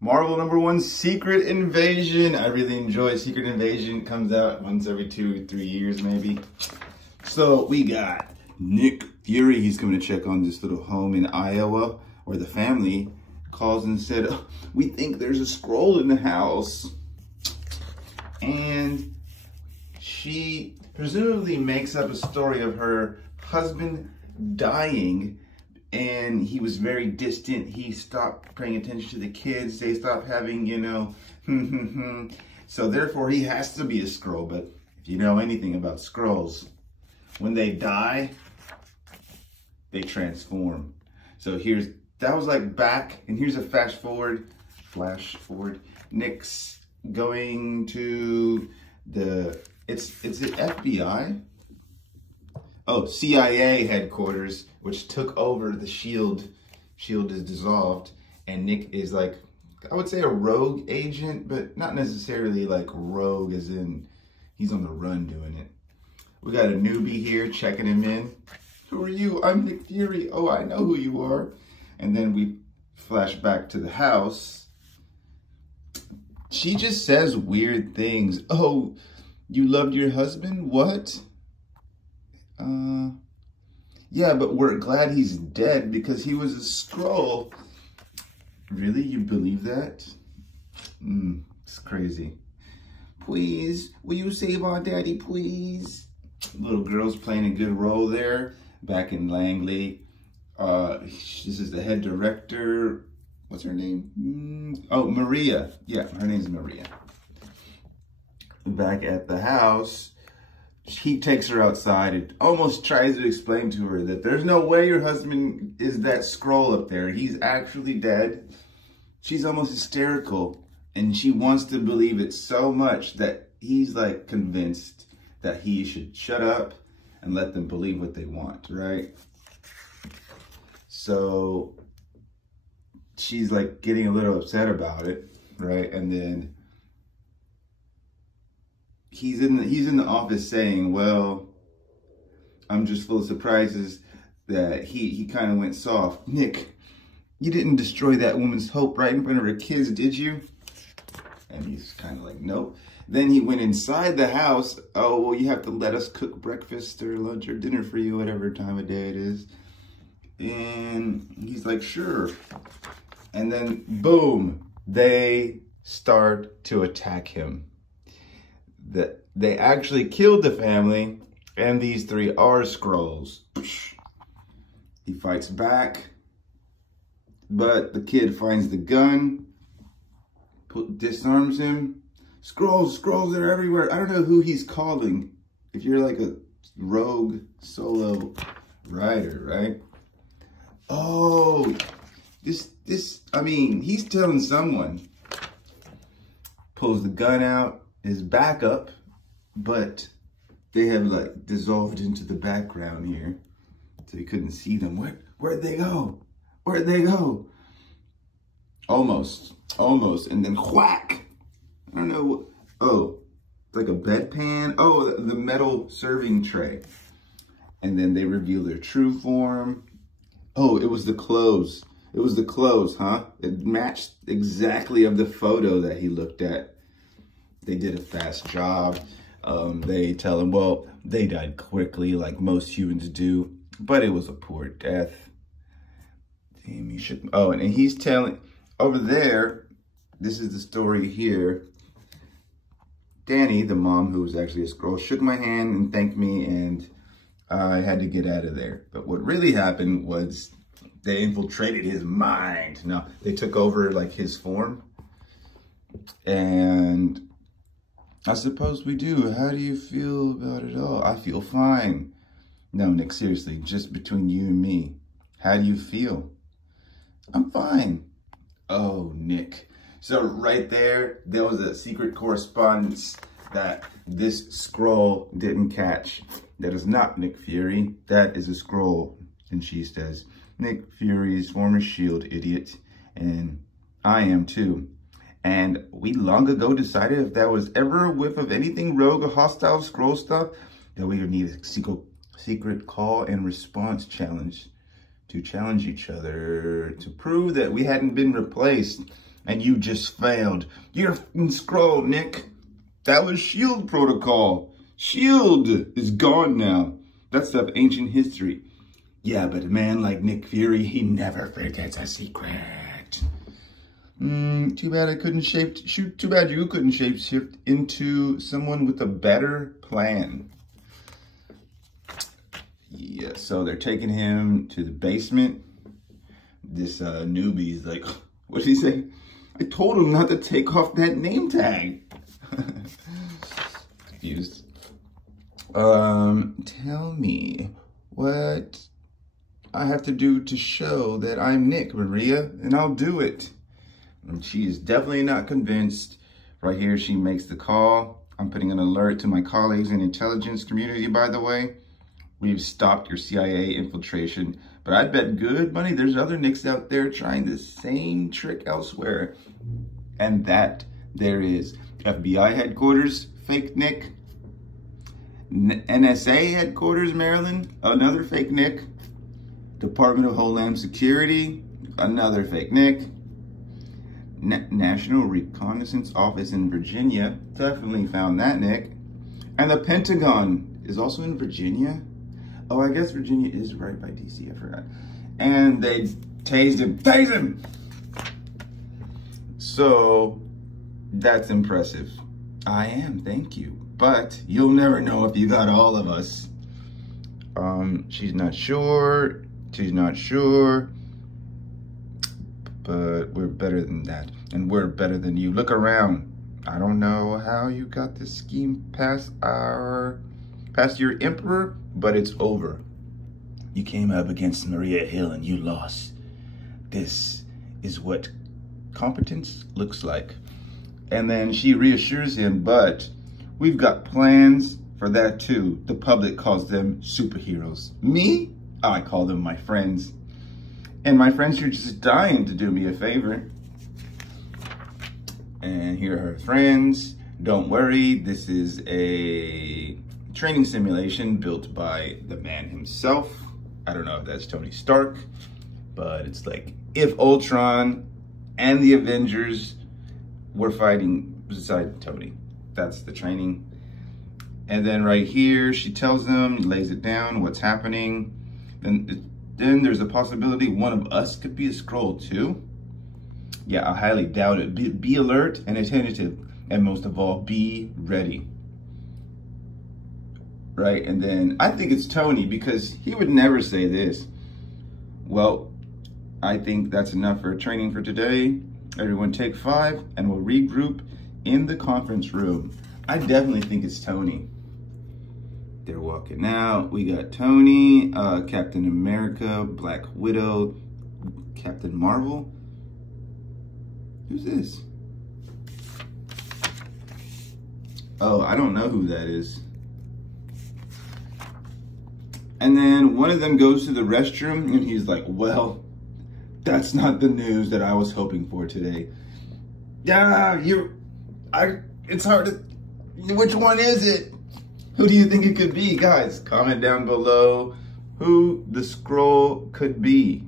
Marvel #1, Secret Invasion. I really enjoy Secret Invasion. It comes out once every 2 or 3 years, maybe. So we got Nick Fury. He's coming to check on this little home in Iowa where the family calls and said, oh, we think there's a Skrull in the house. And she presumably makes up a story of her husband dying, and he was very distant. He stopped paying attention to the kids. They stopped having, you know, so therefore he has to be a Skrull. But if you know anything about Skrulls, when they die, they transform. So that was like back, and here's a flash forward. Nick's going to it's the FBI? Oh, CIA headquarters, which took over the S.H.I.E.L.D. S.H.I.E.L.D. is dissolved, and Nick is like, I would say a rogue agent, but not necessarily like rogue as in he's on the run doing it. We got a newbie here checking him in. Who are you? I'm Nick Fury. Oh, I know who you are. And then we flash back to the house. She just says weird things. Oh, you loved your husband? What? Yeah, but we're glad he's dead because he was a Skrull. Really? You believe that? It's crazy. Please, will you save our daddy, please? Little girl's playing a good role there. Back in Langley. This is the head director. What's her name? Oh, Maria. Yeah, her name's Maria. Back at the house, he takes her outside and almost tries to explain to her that there's no way your husband is that Skrull up there. He's actually dead. She's almost hysterical, and she wants to believe it so much that he's like convinced that he should shut up and let them believe what they want, right? So she's like getting a little upset about it, right? And then he's in the office saying, well, I'm just full of surprises that he kind of went soft. Nick, you didn't destroy that woman's hope right in front of her kids, did you? And he's kind of like, nope. Then he went inside the house. Oh, well, you have to let us cook breakfast or lunch or dinner for you, whatever time of day it is. And he's like, sure. And then, boom, they start to attack him. They actually killed the family, and these 3 are Skrulls. He fights back, but the kid finds the gun, disarms him. Skrulls are everywhere. I don't know who he's calling. If you're like a rogue solo rider, right? Oh, I mean, he's telling someone. Pulls the gun out, his backup, but they have like dissolved into the background here. So you couldn't see them. Where'd they go? Where'd they go? Almost. And then whack. I don't know what, oh, it's like a bedpan. Oh, the metal serving tray. And then they reveal their true form. Oh, it was the clothes. It was the clothes, huh? It matched exactly of the photo that he looked at. They did a fast job. They tell him, well, they died quickly like most humans do, but it was a poor death. Damn, you should. Oh, and he's telling over there, this is the story here. Danny, the mom, who was actually a Skrull, shook my hand and thanked me, and I had to get out of there. But what really happened was they infiltrated his mind. No, they took over like his form. And I suppose we do. How do you feel about it all? I feel fine. No, Nick, seriously, just between you and me. How do you feel? I'm fine. Oh, Nick. So right there was a secret correspondence that this Skrull didn't catch. That is not Nick Fury. That is a Skrull. And she says, Nick Fury is former S.H.I.E.L.D. idiot, and I am too. And we long ago decided if there was ever a whiff of anything rogue or hostile Skrull stuff, that we would need a secret call and response challenge to challenge each other to prove that we hadn't been replaced. and you just failed. You're a Skrull, Nick. That was S.H.I.E.L.D. protocol. S.H.I.E.L.D. is gone now. That's stuff ancient history. Yeah, but a man like Nick Fury, he never forgets a secret. Too bad I couldn't too bad you couldn't shapeshift into someone with a better plan. Yeah, so they're taking him to the basement. This newbie's like, what did he say? I told him not to take off that name tag. Confused. Tell me what I have to do to show that I'm Nick, Maria, and I'll do it. And she is definitely not convinced. Right here, she makes the call. I'm putting an alert to my colleagues in intelligence community, by the way. We've stopped your CIA infiltration, but I bet good money there's other Nicks out there trying the same trick elsewhere. And that there is FBI headquarters, fake Nick. NSA headquarters, Maryland, another fake Nick. Department of Homeland Security, another fake Nick. National Reconnaissance Office in Virginia, definitely found that Nick. And the Pentagon is also in Virginia. Oh, I guess Virginia is right by DC, I forgot. And they tased him. Tase him! So, that's impressive. I am, thank you. But you'll never know if you got all of us. She's not sure. She's not sure. But we're better than that. And we're better than you. Look around. I don't know how you got this scheme past your emperor, but it's over. You came up against Maria Hill and you lost. This is what competence looks like. And then she reassures him, but we've got plans for that too. The public calls them superheroes. Me? I call them my friends. And my friends are just dying to do me a favor. And here are her friends. Don't worry, this is a training simulation built by the man himself. I don't know if that's Tony Stark, but it's like if Ultron and the Avengers were fighting beside Tony. That's the training. And then right here, she tells them, lays it down, what's happening. And then there's a possibility one of us could be a Skrull too. Yeah, I highly doubt it. Be alert and attentive. And most of all, be ready. Right, and then I think it's Tony because he would never say this. Well, I think that's enough for training for today. Everyone take 5 and we'll regroup in the conference room. I definitely think it's Tony. They're walking out. We got Tony, Captain America, Black Widow, Captain Marvel. Who's this? Oh, I don't know who that is. And then one of them goes to the restroom and he's like, well, that's not the news that I was hoping for today. Yeah, it's hard to, which one is it? Who do you think it could be? Guys, comment down below who the Skrull could be.